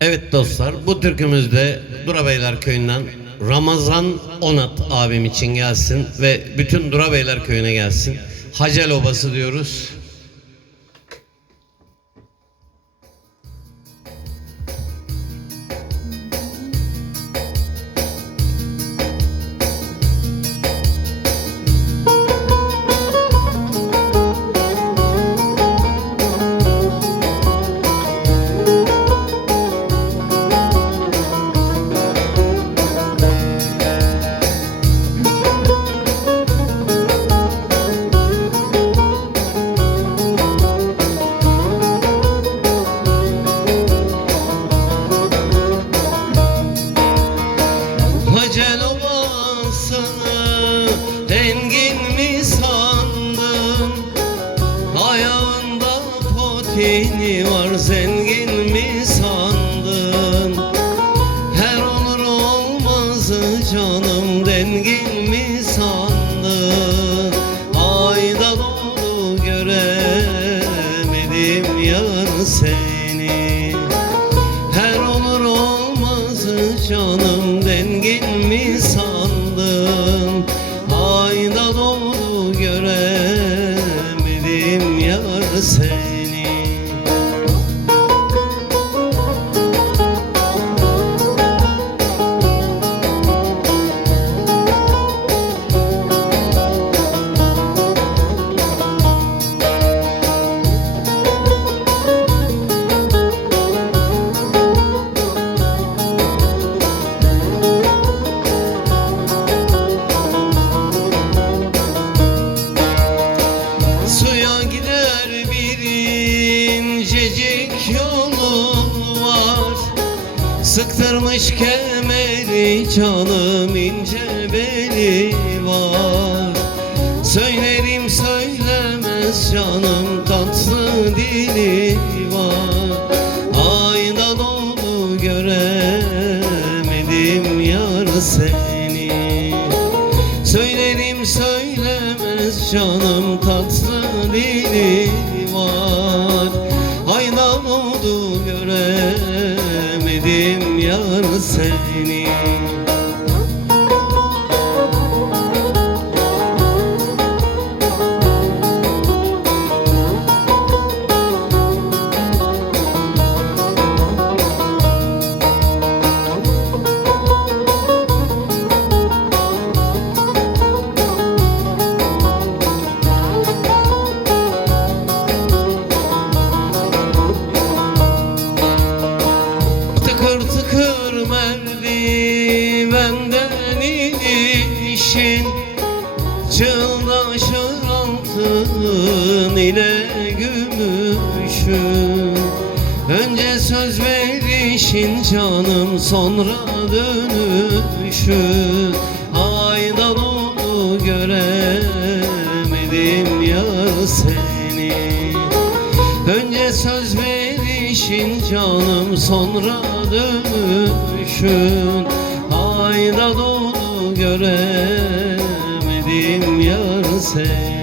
Evet dostlar, bu türkümüzde Durabeyler Köyü'nden Ramazan Onat abim için gelsin ve bütün Durabeyler Köyü'ne gelsin. Hacel Obası diyoruz. Hacel Obası'nı dengin mi sandın? Ayağında potini var, zengin mi sandın? Her olur olmazı canım, dengin mi sandın? Ayda dolu göremedim yar seni. Her olur olmazı canım, dengin mi sandın? Ayda doğdu göremedim yar seni. Suya gider bir incecik yolum var, sıktırmış kemeri canım, ince beli var. Söylerim söylemez canım, tatlı dili var. Ayda dolu göremedim yar seni. Söylerim söylemez canım, tatlı dili var. Aydan oldu göremedim yar seni. Tıkır tıkır merdivenden inişin, çığlaşır altın ile gümüşün. Önce söz verişin canım, sonra dönüşün. Aydan oldu göremedim yar seni. Önce söz verişin canım, sonra dönüşün. Ayda dolu göremedim yar seni.